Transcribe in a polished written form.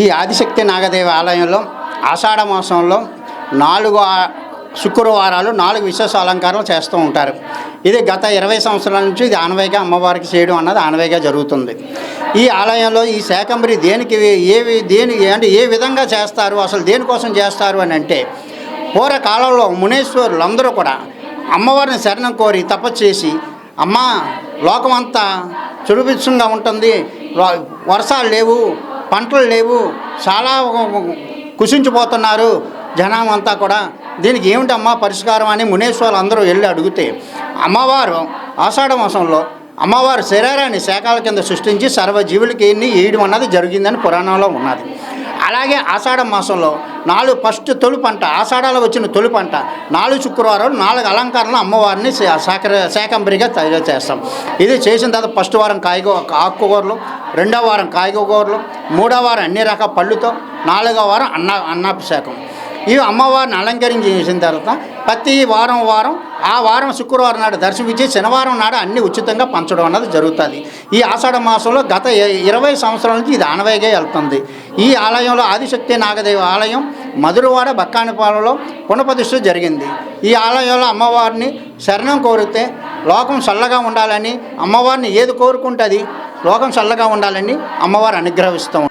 ఈ ఆదిశక్తి నాగదేవి ఆలయంలో ఆషాఢ మాసంలో 4 శుక్రవారాలు 4 విశేష అలంకారాలు చేస్తూ ఉంటారు. ఇది గత 20 సంవత్సరాల నుంచి ఇది ఆనవాయిగా అమ్మవారికి చేయడం అన్నది ఆనవాయిగా జరుగుతుంది. ఈ ఆలయంలో ఈ శాకంబరి దేనికి అంటే ఏ విధంగా చేస్తారు, అసలు దేనికోసం చేస్తారు అని అంటే, పూర్వకాలంలో మునేశ్వరులు అందరూ కూడా అమ్మవారిని శరణం కోరి తపస్సు చేసి, అమ్మ లోకమంతా చురుబిచ్చంగా ఉంటుంది, వర్షాలు లేవు, పంటలు లేవు, చాలా కుసించిపోతున్నారు జనం అంతా కూడా, దీనికి ఏమిటమ్మా పరిష్కారం అని మునేశ్వరులు అందరూ వెళ్ళి అడిగితే, అమ్మవారు ఆషాఢ మాసంలో అమ్మవారు శరీరాన్ని శాఖల కింద సృష్టించి సర్వజీవులకి వేయడం అన్నది జరిగిందని పురాణంలో ఉన్నది. అలాగే ఆషాఢ మాసంలో తొలి పంట, ఆషాఢాలో వచ్చిన తొలి పంట 4 శుక్రవారాలు 4 అలంకారాలు అమ్మవారిని శాకంబరిగా తయారు చేస్తాం. ఇది చేసిన తర్వాత ఫస్ట్ వారం ఆకుకూరలు, 2వ వారం కాయగూరలు, 3వ వారం అన్ని రకాల పళ్ళుతో, 4వ వారం అన్నాభిషేకం. ఇవి అమ్మవారిని అలంకరించి చేసిన తర్వాత ప్రతి వారం ఆ వారం శుక్రవారం నాడు దర్శనమిచ్చి శనివారం నాడు అన్ని ఉచితంగా పంచడం అన్నది జరుగుతుంది. ఈ ఆషాఢ మాసంలో గత 20 సంవత్సరాల నుంచి ఇది ఆనవాయిగా వెళ్తుంది. ఈ ఆలయంలో ఆదిశక్తి నాగదేవి ఆలయం మధురవాడ బక్కానిపాలలో పునఃప్రతిష్ఠ జరిగింది. ఈ ఆలయంలో అమ్మవారిని శరణం కోరితే లోకం చల్లగా ఉండాలని, అమ్మవారిని ఏది కోరుకుంటుంది లోకం చల్లగా ఉండాలని అమ్మవారు అనుగ్రహిస్తాం.